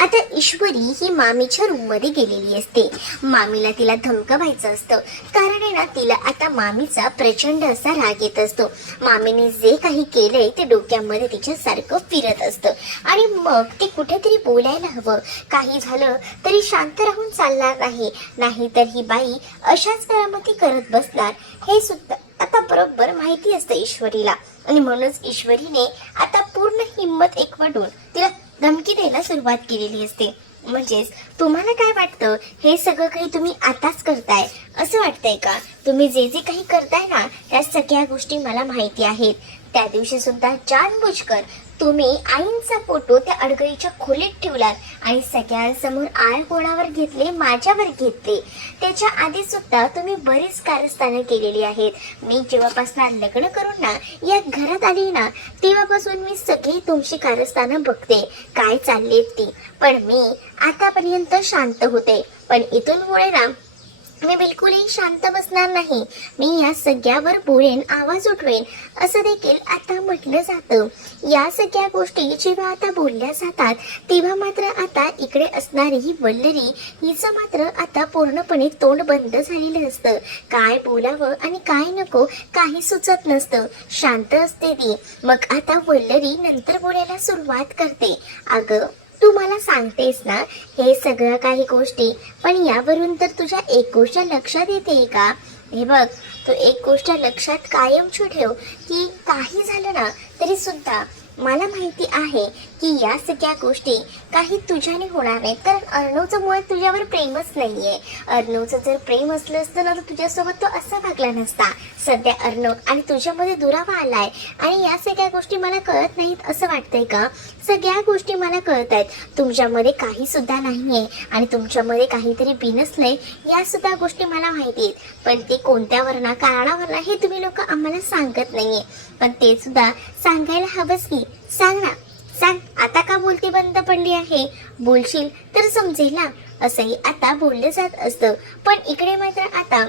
आता ईश्वरी ही मामीच्या रूम मध्ये गेलेली असते. मामीला तिला धमकावायचं असतं, कारण आहे ना तिला आता मामीचा प्रचंड असा राग येत असतो. मामीने जे काही केलंय ते डोक्यामध्ये तिच्या सारखं फिरत असतं आणि मग ते कुठेतरी बोलायला हवं. काही झालं तरी शांत राहून चालणार नाही, नाहीतर ही बाई अशाच करामती करत बसणार हे सुद्धा आता बरोबर माहिती असतं ईश्वरीला. आणि म्हणूनच ईश्वरीने आता पूर्ण हिंमत एकवटून तिला धमकी द्यायला सुरुवात केलेली असते. म्हणजेच तुम्हाला काय वाटतं, हे सगळं काही तुम्ही आताच करताय असं वाटतंय का? तुम्ही जे जे काही करताय ना त्या सगळ्या गोष्टी मला माहिती आहेत. त्या दिवशी सुद्धा जानबुजकर तुम्ही आईंचा फोटो त्या अडगळीच्या खोलीत ठेवलात आणि सगळ्यांसमोर आळ कोणावर घेतले, माझ्यावर घेतले. त्याच्या आधी सुद्धा तुम्ही बरीच कारस्थानं केलेली आहेत. मी जेव्हापासून लग्न करून ना या घरात आली ना तेव्हापासून मी सगळी तुमची कारस्थानं बघते, काय चाललेत ती. पण मी आतापर्यंत शांत होते, पण इथून पुढे ना मी बिलकुलही शांत बसणार नाही. मी या सगळ्यावर बोलेन, आवाज उठवेन असं देखील आता म्हटलं जातं. या सगळ्या गोष्टी जेव्हा आता बोलल्या जातात तेव्हा मात्र आता इकडे असणारी ही वल्लरी हिचं मात्र आता पूर्णपणे तोंड बंद झालेलं असतं. काय बोलावं आणि काय नको काही सुचत नसतं. शांत असते ती. मग आता वल्लरी नंतर बोलायला सुरुवात करते. अगं तू मला सांगतेस ना हे सगळं काही गोष्टी, पण यावरून तर तुझ्या एक गोष्ट लक्षात येते का? हे बघ, तू एक गोष्ट लक्षात कायम ठेव की काही झालं ना तरी सुद्धा मला माहिती आहे की या सगळ्या गोष्टी काही तुझ्याने होणार नाहीत, कारण अर्णवचं मुळात तुझ्यावर प्रेमच नाहीये. अर्णवचं जर प्रेम असलं असतं ना तर तुझ्यासोबत तो असा वागला नसता. सध्या अर्णव आणि तुझ्यामध्ये दुरावा आलाय आणि या सगळ्या गोष्टी मला कळत नाहीत असं वाटतंय का? सगळ्या गोष्टी मला कळत आहेत. तुमच्यामध्ये काही सुद्धा नाहीये आणि तुमच्यामध्ये काहीतरी बिनसलंय या सुद्धा गोष्टी मला माहिती आहेत. पण ते कोणत्यावर ना कारणावर ना हे तुम्ही लोक आम्हाला सांगत नाहीये. पण ते सुद्धा सांगायला हवंच की. सांग ना, सांग. आता का बोलती बंद पडली आहे? बोलशील तर समजेल ना. असंही आता बोललं जात असतं. पण इकडे मात्र आता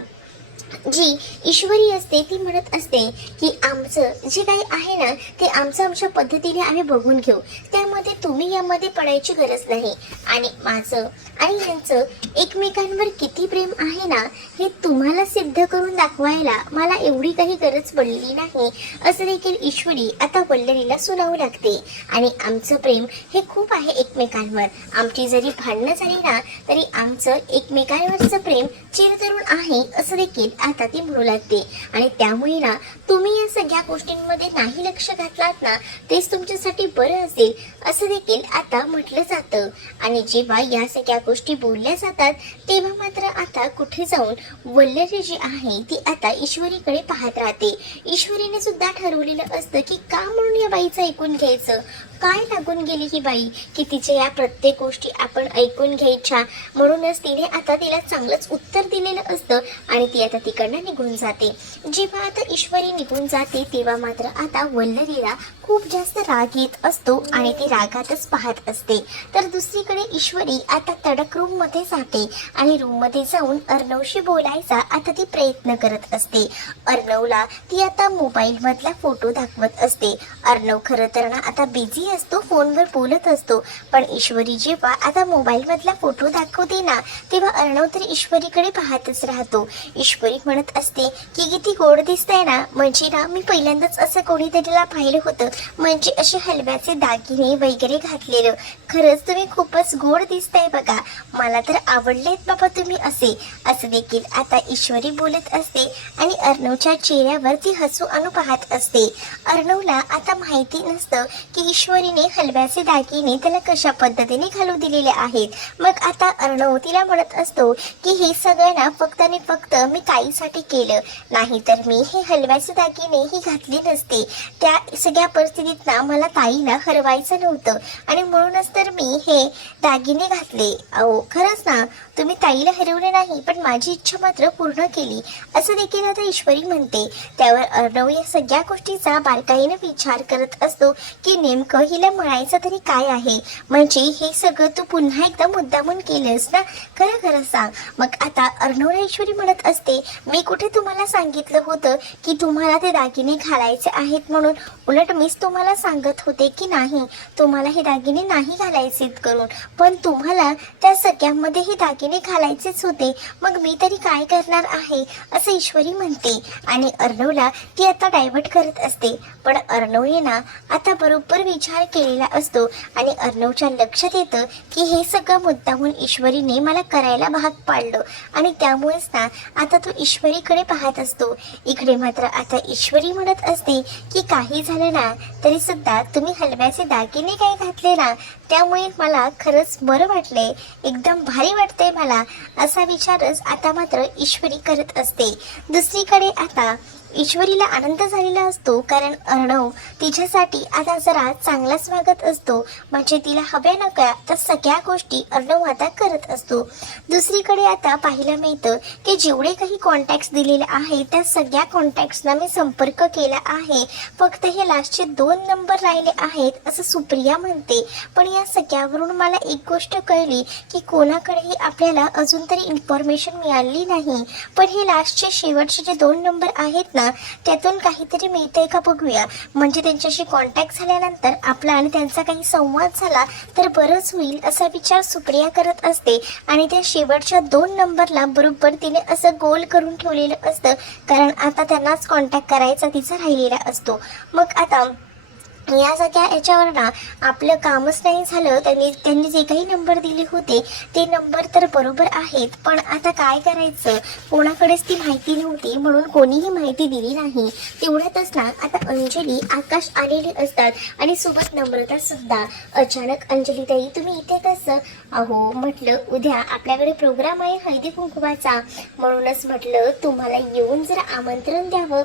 जी ईश्वरी असते ती म्हणत असते की आमचं जे काही आहे ना ते आमच्या पद्धतीने आम्ही बघून घेऊ, त्यामध्ये तुम्ही यामध्ये पडायची गरज नाही. आणि माझं आणि यांचं एकमेकांवर किती प्रेम आहे ना हे तुम्हाला सिद्ध करून दाखवायला मला एवढी काही गरज पडलेली नाही असं देखील ईश्वरी आता वल्लरीला सुनावू लागते. आणि आमचं प्रेम हे खूप आहे एकमेकांवर. आमची जरी भांडणं झाली ना तरी आमचं एकमेकांवरचं प्रेम चिरतरुण आहे असं देखील आता ती म्हणू लागते. आणि त्यामुळे ना तुम्ही या सगळ्या गोष्टींमध्ये नाही लक्ष घातलात ना तेच तुमच्यासाठी बरं असेल असं देखील आता म्हटलं जातं. आणि जेव्हा या सगळ्या गोष्टी बोलल्या जातात तेव्हा मात्र आता कुठे जाऊन वल्लरी जी आहे ती आता ईश्वरीकडे पाहत राहते. ईश्वरीने सुद्धा ठरवलेलं असतं की का म्हणून या बाईचं ऐकून घ्यायचं, काय लागून गेली ही बाई की तिच्या या प्रत्येक गोष्टी आपण ऐकून घ्यायच्या. म्हणूनच तिने आता तिला चांगलंच उत्तर दिलेलं असतं आणि ती आता तिकडनं निघून जाते. जेव्हा आता ईश्वरी निघून जाते तेव्हा मात्र आता वल्लरीला खूप जास्त राग येत असतो आणि ती रागातच पाहत असते. तर दुसरीकडे ईश्वरी आता तडक रूम मध्ये जाते आणि रूम मध्ये जाऊन अर्णवशी बोलायचा आता ती प्रयत्न करत असते. अर्णवला ती आता मोबाईल मधला फोटो दाखवत असते. अर्णव खरं तर ना आता बिझी असतो, फोनवर बोलत असतो. पण ईश्वरी जेव्हा आता मोबाईल मधला फोटो दाखवते ना तेव्हा अर्णव तर ईश्वरीकडे पाहतच राहतो. ईश्वरी म्हणत असते की किती गोड दिसतंय ना, म्हणजे ना मी पहिल्यांदाच असं कोणीतरीला पाहिलं होतं, म्हणजे असे हलव्याचे दागिने वगैरे घातलेलं. खरंच तुम्ही खूपच गोड दिसताय बघा, मला तर आवडलेत बाबा तुम्ही असे. असं देखील आता ईश्वरी बोलत असते आणि अर्णवच्या चेहऱ्यावर ती हसू आणू पाहत असते. अर्णवला आता माहिती नसतं की ईश्वरीने हलव्याचे दागिने त्याला कशा पद्धतीने घालू दिलेले आहेत. मग आता अर्णव तिला म्हणत असतो की हे सगळं ना फक्त आणि फक्त मी ताईसाठी केलं, नाही तर मी हे हलव्याचे दागिने ही घातले नसते. त्या सगळ्या परिस्थितीत ना मला ताईला हरवायचं नव्हतं आणि म्हणूनच तर मी हे दागिने घातले. अहो खरंच ना तुम्ही ताईला हरवले नाही पण माझी इच्छा मात्र पूर्ण केली असं देखील आता ईश्वरी म्हणते. त्यावर अर्णव या सगळ्या गोष्टीचा बारकाईने विचार करत असतो की नेमकं हिला म्हणायचं तरी काय आहे, म्हणजे हे सगळं तू पुन्हा एकदा मुद्दामून केलंस ना, खरं खरं सांग. मग आता अर्णवला ईश्वरी म्हणत असते मी कुठे तुम्हाला सांगितलं होतं की तुम्हाला ते दागिने घालायचे आहेत म्हणून. उलट मीच तुम्हाला सांगत होते की नाही, तुम्हाला हे दागिने नाही घालायचे करून, पण तुम्हाला त्या सगळ्यामध्ये हे दागिने घालायचेच होते. मग मी तरी काय करणार आहे, असं ईश्वरी म्हणते. आणि अर्णवला ती आता डायव्हर्ट करत असते. पण अर्णवने ना आता बरोबर विचार केलेला असतो आणि अर्णवच्या लक्षात येतं की हे सगळं मुद्दामून ईश्वरीने मला करायला भाग पाडलं आणि त्यामुळेच ना आता तो ईश्वरीकडे पाहत असतो. इकडे मात्र आता ईश्वरी म्हणत असते की काही झालं ना तरी सुद्धा तुम्ही हलव्याचे दागिने काय घातले ना, त्यामुळे मला खरंच बरं वाटलंय, एकदम भारी वाटतंय मला, असा विचारच आता मात्र ईश्वरी करत असते. दुसरीकडे आता ईश्वरीला आनंद झालेला असतो, कारण अर्णव तिच्यासाठी आता जरा चांगलाच वागत असतो. म्हणजे तिला हव्या नका तर सगळ्या गोष्टी अर्णव आता करत असतो. दुसरीकडे आता पाहायला मिळतं की जेवढे काही कॉन्टॅक्ट्स दिलेले आहेत त्या सगळ्या कॉन्टॅक्ट्सना मी संपर्क केला आहे, फक्त हे लास्टचे 2 नंबर राहिले आहेत असं सुप्रिया म्हणते. पण या सगळ्यावरून मला एक गोष्ट कळली की कोणाकडेही आपल्याला अजून तरी इन्फॉर्मेशन मिळाली नाही. पण हे लास्टचे शेवटचे जे 2 नंबर आहेत ना त्यातून काहीतरी मिळतंय का बघूया. म्हणजे त्यांच्याशी कॉन्टॅक्ट झाल्यानंतर आपला आणि त्यांचा काही संवाद झाला तर बरंच होईल असा विचार सुप्रिया करत असते. आणि त्या शेवटच्या 2 नंबरला बरोबर तिने असं गोल करून ठेवलेलं असतं, कारण आता त्यांनाच कॉन्टॅक्ट करायचा तिचा राहिलेला असतो. मग आता या सगळ्या याच्यावर ना आपलं कामच नाही झालं. त्यांनी जे काही नंबर दिले होते ते नंबर तर बरोबर आहेत, पण आता काय करायचं, कोणाकडेच ती माहिती नव्हती म्हणून कोणीही माहिती दिली नाही. तेवढ्यातच ना आता अंजली, आकाश आलेले असतात आणि सोबत नम्रता सुद्धा. अचानक अंजली ताई तुम्ही इथे कसं? अहो म्हटलं उद्या आपल्याकडे प्रोग्राम आहे हळदी कुंकवाचा, म्हणूनच म्हटलं तुम्हाला येऊन जरा आमंत्रण द्यावं.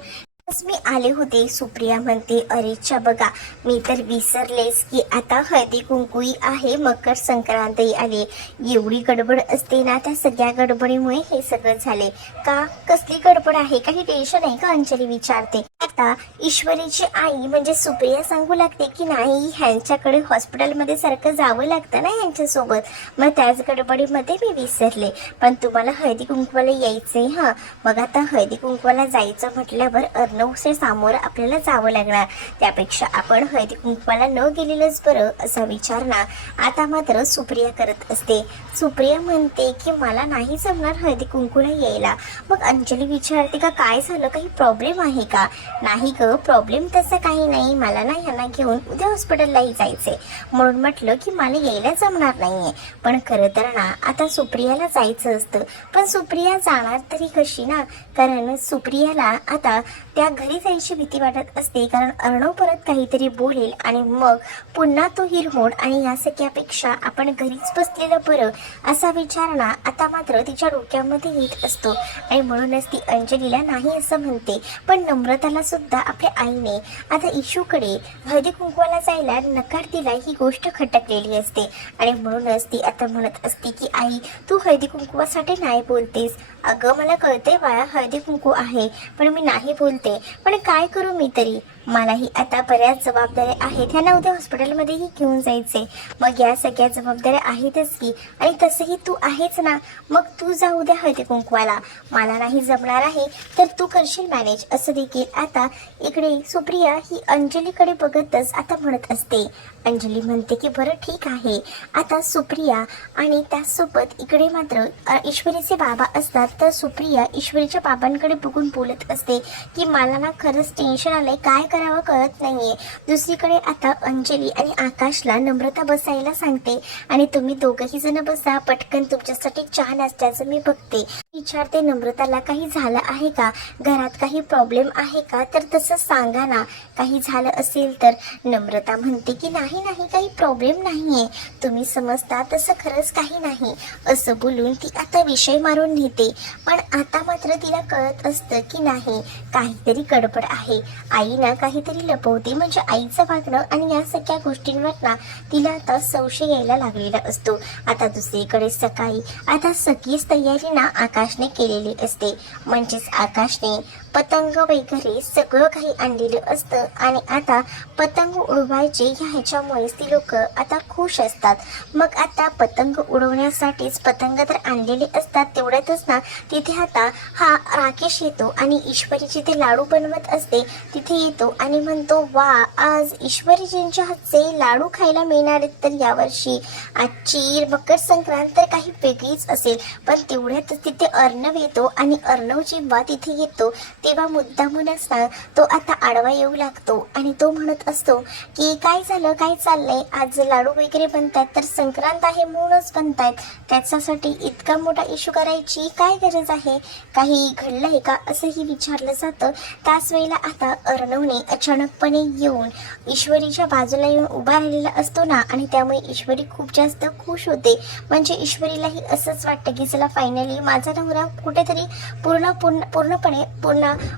मी आले होते. सुप्रिया म्हणते अरेच्या बघा, मी तर विसरलेच की आता हळदी कुंकुई आहे, मकर संक्रांतही आली. एवढी गडबड असते ना, त्या सगळ्या गडबडीमुळे हे सगळं झाले का? कसली गडबड आहे, काही टेन्शन आहे का? अंजली विचारते. आता ईश्वरीची आई म्हणजे सुप्रिया सांगू लागते की नाही, ह्यांच्याकडे हॉस्पिटलमध्ये सारखं जावं लागतं ना यांच्यासोबत, मग त्याच गडबडीमध्ये मी विसरले. पण तुम्हाला हळदी कुंकवाला यायचंय. हा, मग आता हळदी कुंकवाला जायचं म्हटल्यावर अर्णवचे सामोरं आपल्याला जावं लागणार, त्यापेक्षा आपण हळदी कुंकवाला न गेलेलंच बरं असा विचार ना आता मात्र सुप्रिया करत असते. सुप्रिया म्हणते की मला नाही जमणार हळदी कुंकूला यायला. मग अंजली विचारते का काय झालं, काही प्रॉब्लेम आहे का? नाही ग, प्रॉब्लेम तसं काही नाही, मला ना ह्यांना घेऊन उद्या हॉस्पिटललाही जायचंय, म्हणून म्हटलं की मला यायला जमणार नाहीये. पण खरं तर ना आता सुप्रियाला जायचं असतं, पण सुप्रिया जाणार तरी कशी ना, कारण सुप्रियाला आता त्या घरी जायची भीती वाटत असते, कारण अर्णव परत काहीतरी बोलेल आणि मग पुन्हा तो हिरमोड आणि या सगळ्यापेक्षा आपण घरीच बसलेलं बरं असा विचार ना आता मात्र तिच्या डोक्यामध्ये येत असतो. आणि म्हणूनच ती अंजलीला नाही असं म्हणते. पण नम्रताला सुद्धा आपल्या आईने आता इशूकडे हळदी कुंकवाला जायला नकार दिला ही गोष्ट खटकलेली असते. आणि म्हणूनच ती आता म्हणत असते की आई तू हळदी कुंकवासाठी नाही बोलतेस. अगं मला कळते बाळा, हळदी कुंकू आहे, पण मी नाही बोलते. पण काय करू मी तरी, मलाही आता बऱ्याच जबाबदाऱ्या आहेत, ह्यांना उद्या हॉस्पिटलमध्येही घेऊन जायचे, मग या सगळ्या जबाबदाऱ्या आहेतच की. आणि तसंही तू आहेच ना, मग तू जा उद्या हळदी कुंकवाला. मला नाही जमणार आहे तर तू करशील मॅनेज, असं देखील आता इकडे सुप्रिया ही अंजलीकडे बघतच आता म्हणत असते. अंजली म्हणते की बरं ठीक आहे. आता सुप्रिया आणि त्याचसोबत इकडे मात्र ईश्वरीचे बाबा असतात, तर सुप्रिया ईश्वरीच्या बाबांकडे बघून बोलत असते की मला ना खरंच टेन्शन आलंय, काय करावं कळत नाहीये. दुसरीकडे आता अंजली आणि आकाशला नम्रता बसायला सांगते आणि तुम्ही दोघंही जण बसा, पटकन तुमच्यासाठी चहा नाश्त्याचं मी बघते. विचारते नम्रताला काही झालं आहे का, घरात काही प्रॉब्लेम आहे का, तर तसं सांगा ना, काही झालं असेल तर. नम्रता म्हणते की नाही नाही काही प्रॉब्लेम नाहीये, तुम्ही समजता तसं खरंच काही नाही, असं बोलून ती आता विषय मारून नेते. पण आता मात्र तिला कळत असतं की नाही काहीतरी गडबड आहे. आई ना काहीतरी लपवते, म्हणजे आईचं वागणं आणि या सगळ्या गोष्टींवर ना तिला आता संशय यायला लागलेला असतो. आता दुसरीकडे सकाळी आता सगळीच तयारी ना आकाशने केलेली असते, म्हणजेच आकाशने पतंग वगैरे सगळं काही आणलेलं असतं आणि आता पतंग उडवायचे ह्याच्यामुळेच ती लोक आता खुश असतात. मग आता पतंग उडवण्यासाठीच पतंग तर आणलेले असतात, तेवढ्यातच ना तिथे आता हा राकेश येतो आणि ईश्वरी जिथे लाडू बनवत असते तिथे येतो आणि म्हणतो, वा, आज ईश्वरीजींच्या हातचे लाडू खायला मिळणार आहेत. तर यावर्षी आजची मकर संक्रांत तर काही वेगळीच असेल. पण तेवढ्यातच तिथे अर्णव येतो आणि अर्णव जेव्हा तिथे येतो तेव्हा मुद्दामूनच ना तो आता आडवा येऊ लागतो आणि तो म्हणत असतो की काय झालं, काय चाललंय, आज लाडू वगैरे बनतात तर संक्रांत आहे म्हणूनच बनतायत, त्याच्यासाठी इतका मोठा इश्यू करायची काय गरज आहे, काही घडलंय का असंही विचारलं जातं. त्याच वेळेला आता अर्णवने अचानकपणे येऊन ईश्वरीच्या बाजूला येऊन उभा राहिलेला असतो ना आणि त्यामुळे ईश्वरी खूप जास्त खुश होते. म्हणजे ईश्वरीलाही असंच वाटतं की चला फायनली माझा नवरा कुठेतरी पूर्णपणे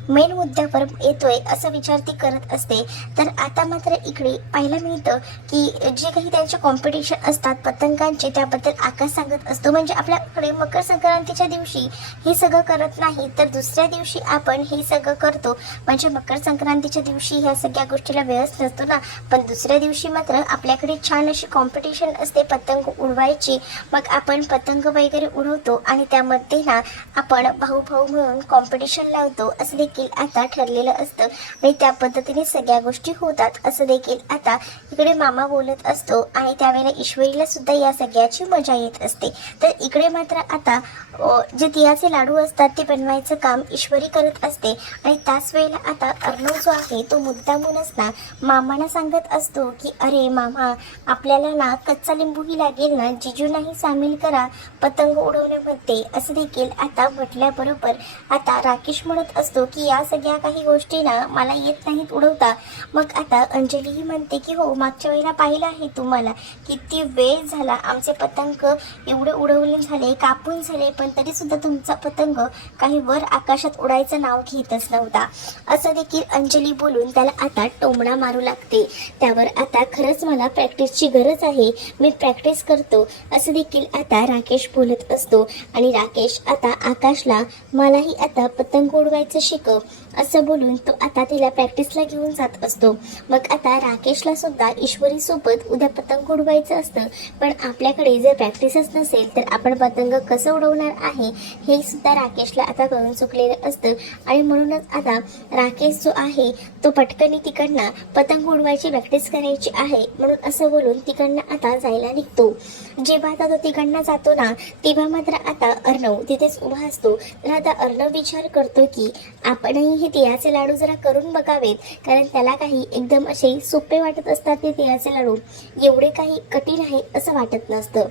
मेन मुद्द्यावर येतोय असं विचार ती करत असते. तर आता मात्र इकडे पाहायला मिळतं की जे काही त्यांचे कॉम्पिटिशन असतात पतंगांचे त्याबद्दल आकाश सांगत असतो. म्हणजे आपल्याकडे मकर संक्रांतीच्या दिवशी हे सगळं करत नाही तर दुसऱ्या दिवशी आपण हे सगळं करतो. म्हणजे मकर संक्रांतीच्या दिवशी ह्या सगळ्या गोष्टीला वेळच नसतो ना, पण दुसऱ्या दिवशी मात्र आपल्याकडे छान अशी कॉम्पिटिशन असते पतंग उडवायची. मग आपण पतंग वगैरे उडवतो आणि त्यामध्ये ना आपण भाऊ म्हणून कॉम्पिटिशन लावतो असं देखील आता ठरलेलं असतं आणि त्या पद्धतीने सगळ्या गोष्टी होतात असं देखील आता इकडे मामा बोलत असतो. आणि त्यावेळेला ईश्वरीला सुद्धा या सगळ्याची मजा येत असते. तर इकडे मात्र आता जे तिळाचे लाडू असतात ते बनवायचं काम ईश्वरी करत असते आणि त्याच वेळेला आता अर्णव जो आहे तो मुद्दामूनच ना मामांना सांगत असतो की अरे मामा, आपल्याला ना कच्चा लिंबूही लागेल ना, जिजूंनाही सामील करा पतंग उडवण्यामध्ये असं देखील आता म्हटल्याबरोबर आता राकेश म्हणत असतो की या सगळ्या काही गोष्टी ना मला येत नाहीत उडवता. मग आता अंजलीही म्हणते की हो, मागच्या वेळेला पाहिलं आहे तुम्हाला किती वेळ झाला, आमचे पतंग एवढे उडवले झाले, कापून झाले, पण तरी सुद्धा तुमचा पतंग काही वर आकाशात उडायचं नाव घेतच नव्हता असं देखील अंजली बोलून त्याला आता टोमणा मारू लागते. त्यावर आता खरंच मला प्रॅक्टिसची गरज आहे, मी प्रॅक्टिस करतो असं देखील आता राकेश बोलत असतो. आणि राकेश आता आकाशला मलाही आता पतंग उडवायचं शिकव असं बोलून तो आता तिला प्रॅक्टिसला घेऊन जात असतो. मग आता राकेशला सुद्धा ईश्वरी सोबत उद्या पतंग उडवायचं असतं, पण आपल्याकडे जर प्रॅक्टिसच नसेल तर आपण पतंग कसं उडवणार आहे हे सुद्धा राकेशला आता कळून चुकलेलं असतं. आणि म्हणूनच आता राकेश जो आहे तो पटकनी तिकडनं पतंग उडवायची प्रॅक्टिस करायची आहे म्हणून असं बोलून तिकडनं आता जायला निघतो. जेव्हा आता तो तिकडनं जातो ना तेव्हा मात्र आता अर्णव तिथेच उभा असतो. तर आता अर्णव विचार करतो की आपणही हे तिळाचे लाडू जरा करून बघावेत, कारण त्याला काही एकदम असे सोपे वाटत असतात ते तिळाचे लाडू, एवढे काही कठीण आहे असं वाटत नसतं.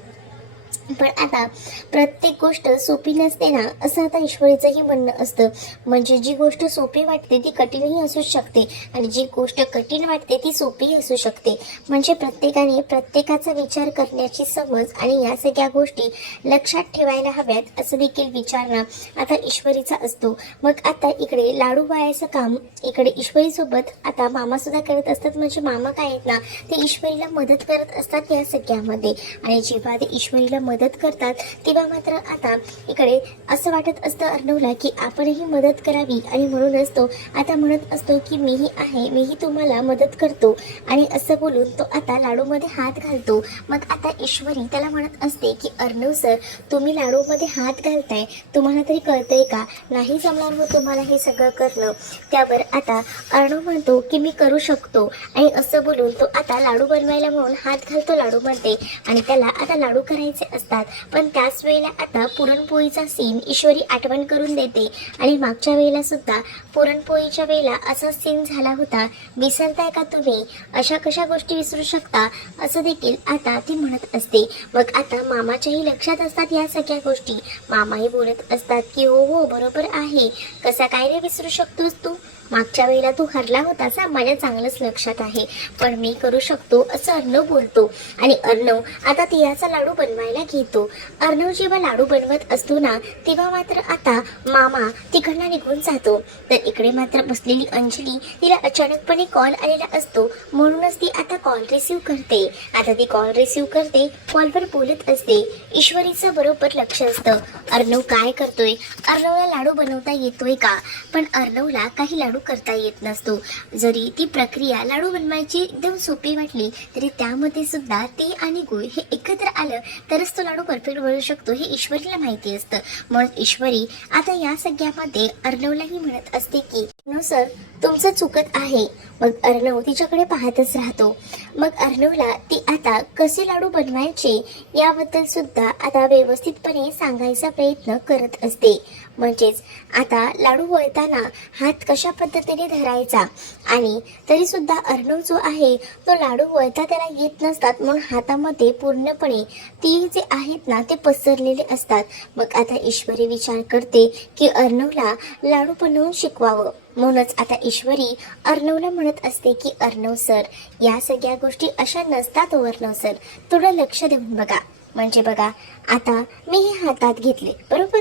पण आता प्रत्येक गोष्ट सोपी नसते ना असं आता ईश्वरीचंही म्हणणं असतं. म्हणजे जी गोष्ट सोपी वाटते ती कठीणही असू शकते आणि जी गोष्ट कठीण वाटते ती सोपीही असू शकते. म्हणजे प्रत्येकाने प्रत्येकाचा विचार करण्याची समज आणि या सगळ्या गोष्टी लक्षात ठेवायला हव्यात असं देखील विचार ना आता ईश्वरीचा असतो. मग आता इकडे लाडू वळायचं काम इकडे ईश्वरीसोबत आता मामा सुद्धा करत असतात. म्हणजे मामा काय आहेत ना ते ईश्वरीला मदत करत असतात या सगळ्यामध्ये. आणि जेव्हा ते ईश्वरीला मदत करतात तेव्हा मात्र आता इकडे असं वाटत असतं अर्णवला की आपणही मदत करावी आणि म्हणूनच तो आता म्हणत असतो की मीही आहे, मीही तुम्हाला मदत करतो. आणि असं बोलून तो आता लाडूमध्ये हात घालतो. मग आता ईश्वरी त्याला म्हणत असते की अर्णव सर, तुम्ही लाडूमध्ये हात घालताय, तुम्हाला तरी कळतंय का, नाही जमणार हो तुम्हाला हे सगळं करणं. त्यावर आता अर्णव म्हणतो की मी करू शकतो आणि असं बोलून तो आता लाडू बनवायला म्हणून हात घालतो लाडूमध्ये. आणि त्याला आता लाडू करायचे असतात. पण त्याच वेळेला आता पुरणपोळीचा सीन ईश्वरी आठवण करून देते. आणि मागच्या वेळेला सुद्धा पुरणपोळीच्या वेळेला असा सीन झाला होता, विसरताय का तुम्ही, अशा कशा गोष्टी विसरू शकता असं देखील आता ती म्हणत असते. मग आता मामाच्याही लक्षात असतात या सगळ्या गोष्टी. मामाही बोलत असतात की हो हो बरोबर आहे, कसा काय रे विसरू शकतोस तू, मागच्या वेळेला तू हरला होतास ना, माझ्या चांगलंच लक्षात आहे, पण मी करू शकतो असं अर्णव बोलतो. आणि अर्णव आता तिळाचा लाडू बनवायला घेतो. अर्णव जेव्हा लाडू बनवत असतो ना, तेव्हा मात्र आता मामा तिकडनं निघून जातो. तर इकडे मात्र बसलेली अंजली, तिला अचानकपणे कॉल आलेला असतो, म्हणूनच ती आता कॉल रिसीव्ह करते. आता ती कॉल रिसीव्ह करते, कॉलवर बोलत असते. ईश्वरीचं बरोबर लक्ष असतं अर्णव काय करतोय, अर्णवला लाडू बनवता येतोय का. पण अर्णवला काही लाडू करता येत नसतो. जरी ती प्रक्रिया लाडू बनवायची एकदम सोपी वाटली तरी त्यामध्ये सुद्धा तीळ आणि गुळ हे एकत्र आलं तरच तो लाडू परफेक्ट बनवू शकतो हे ईश्वरीला माहिती असतं. म्हणून ईश्वरी आता या सगळ्यामध्ये अर्णवलाही म्हणत असते की नो सर, तुमचं चुकत आहे. मग अर्णव तिच्याकडे पाहतच राहतो. मग अर्णवला ती आता कसे लाडू बनवायचे याबद्दल सुद्धा आता व्यवस्थितपणे सांगायचा प्रयत्न करत असते. म्हणजेच आता लाडू वळताना हात कशा पद्धतीने धरायचा, आणि तरी सुद्धा अर्णव जो आहे तो लाडू वळता त्याला येत नसतात, म्हणून हातामध्ये पूर्णपणे तीळ जे आहेत ना ते पसरलेले असतात. मग आता ईश्वरी विचार करते की अर्णवला लाडू बनवून शिकवावं. म्हणूनच आता ईश्वरी अर्णवला म्हणत असते की अर्णव सर, या सगळ्या गोष्टी अशा नसतात. अर्णव सर, थोडं लक्ष देऊन बघा. म्हणजे बघा, आता मी हे हातात घेतले बरोबर,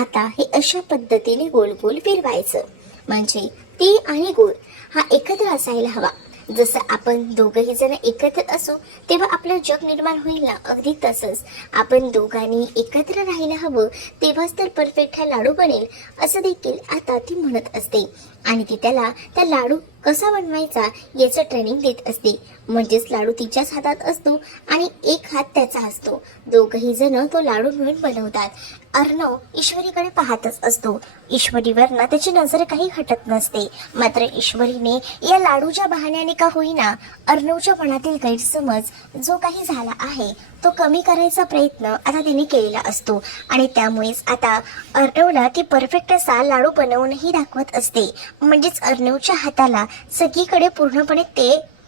आता हे अशा पद्धतीने गोल गोल फिरवायचं. म्हणजे तीळ आणि गुळ हा एकत्र असायला हवा. जसं आपण दोघंही जण एकत्र असू तेव्हा आपलं जग निर्माण होईल ना, अगदी तसंच आपण दोघांनी एकत्र राहायला हवं, तेव्हाच तर परफेक्ट हा लाडू बनेल असं देखील आता ती म्हणत असते. आणि ती त्याला त्या लाडू कसा बनवायचा याचं ट्रेनिंग देत असते. म्हणजेच लाडू तिच्याच हातात असतो आणि एक हात त्याचा असतो. दोघंही जण तो लाडू मिळून बनवतात. अर्णव ईश्वरीकडे पाहतच असतो. ईश्वरीवर ना त्याची नजर काही हटत नसते. मात्र ईश्वरीने या लाडूच्या बहाण्याने का होईना अर्णवच्या मनातील गैरसमज जो काही झाला आहे तो कमी करायचा प्रयत्न आता तिने केलेला असतो. आणि त्यामुळेच आता अर्णवला ती परफेक्ट असा लाडू बनवूनही दाखवत असते. म्हणजेच अर्णवच्या हाताला सगळीकडे पूर्णपणे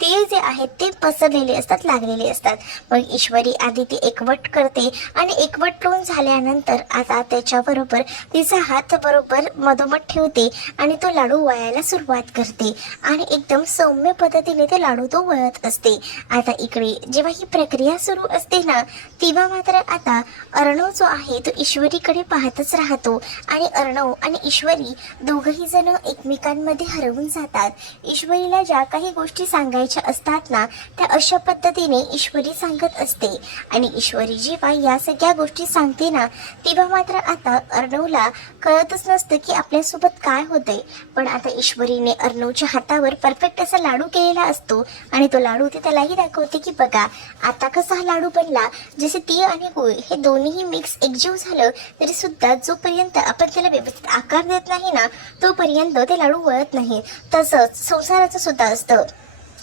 तीळ जे आहेत ते पसरलेले असतात, लागलेले असतात. मग ईश्वरी आधी ती एकवट करते आणि एकवटून झाल्यानंतर आता त्याच्याबरोबर तिचा हात बरोबर मधोमध ठेवते आणि तो लाडू वळायला सुरुवात करते. आणि एकदम सौम्य पद्धतीने ते लाडू तो वळत असते. आता इकडे जेव्हा ही प्रक्रिया सुरू असते ना, तेव्हा मात्र आता अर्णव जो आहे तो ईश्वरीकडे पाहतच राहतो. आणि अर्णव आणि ईश्वरी दोघंही जण एकमेकांमध्ये हरवून जातात. ईश्वरीला ज्या काही गोष्टी सांगायच्या असतात ना त्या अशा पद्धतीने ईश्वरी सांगत असते. आणि ईश्वरी जेव्हा या सगळ्या गोष्टी सांगते ना तेव्हा मात्र आता अर्णवला कळतच नसतं की आपल्यासोबत काय होतंय. पण आता ईश्वरीने अर्णवच्या हातावर परफेक्ट असा लाडू केलेला असतो आणि तो लाडू ते त्यालाही दाखवते की बघा आता कसा हा लाडू बनला. जसे तीळ आणि गुळ हे दोन्हीही मिक्स एकजीव झालं तरी सुद्धा जोपर्यंत आपण त्याला व्यवस्थित आकार देत नाही ना तोपर्यंत ते लाडू वळत नाही. तसंच संसाराचं सुद्धा असतं.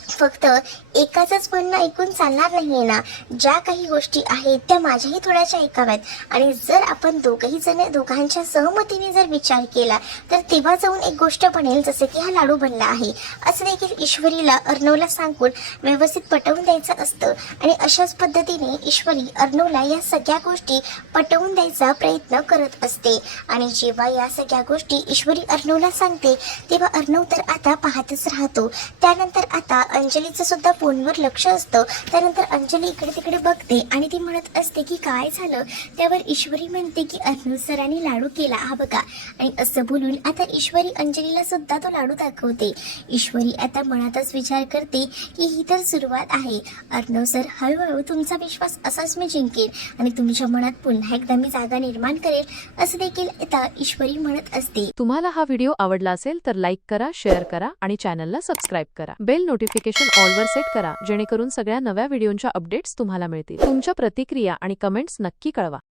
फक्त एकाच म्हणणं ऐकून चालणार नाहीये ना, ज्या काही गोष्टी आहेत त्या माझ्याही थोड्याशा ऐकाव्यात. आणि जर आपण दोघांच्या सहमतीने जर विचार केला तर तेव्हा जाऊन एक गोष्ट बनेल, जसं की हा लाडू बनला आहे असं देखील ईश्वरीला अर्णवला सांगून व्यवस्थित पटवून द्यायचं असतं. आणि अशाच पद्धतीने ईश्वरी अर्णवला या सगळ्या गोष्टी पटवून द्यायचा प्रयत्न करत असते. आणि जेव्हा या सगळ्या गोष्टी ईश्वरी अर्णवला सांगते तेव्हा अर्णव तर आता पाहतच राहतो. त्यानंतर आता अंजलीचं सुद्धा फोनवर लक्ष असतं. त्यानंतर अंजली इकडे तिकडे बघते आणि ती म्हणत असते की काय झालं. त्यावर ईश्वरी म्हणते की अर्णव सरांनी लाडू केला हा बघा. आणि असं बोलून आता ईश्वरी अंजलीला सुद्धा तो लाडू दाखवते. ईश्वरी आता मनातच विचार करते की ही तर सुरुवात आहे. अर्णव सर, हळूहळू तुमचा विश्वास असाच मी जिंकेल आणि तुमच्या मनात पुन्हा एकदा मी जागा निर्माण करेल असं देखील आता ईश्वरी म्हणत असते. तुम्हाला हा व्हिडिओ आवडला असेल तर लाईक करा, शेअर करा आणि चॅनलला सबस्क्राईब करा. बेल नोटिफिकेशन ऑलवर सेट करा जेणेकरून सगळ्या नव्या व्हिडिओंच्या अपडेट्स तुम्हाला मिळतील. तुमच्या प्रतिक्रिया आणि कमेंट्स नक्की कळवा.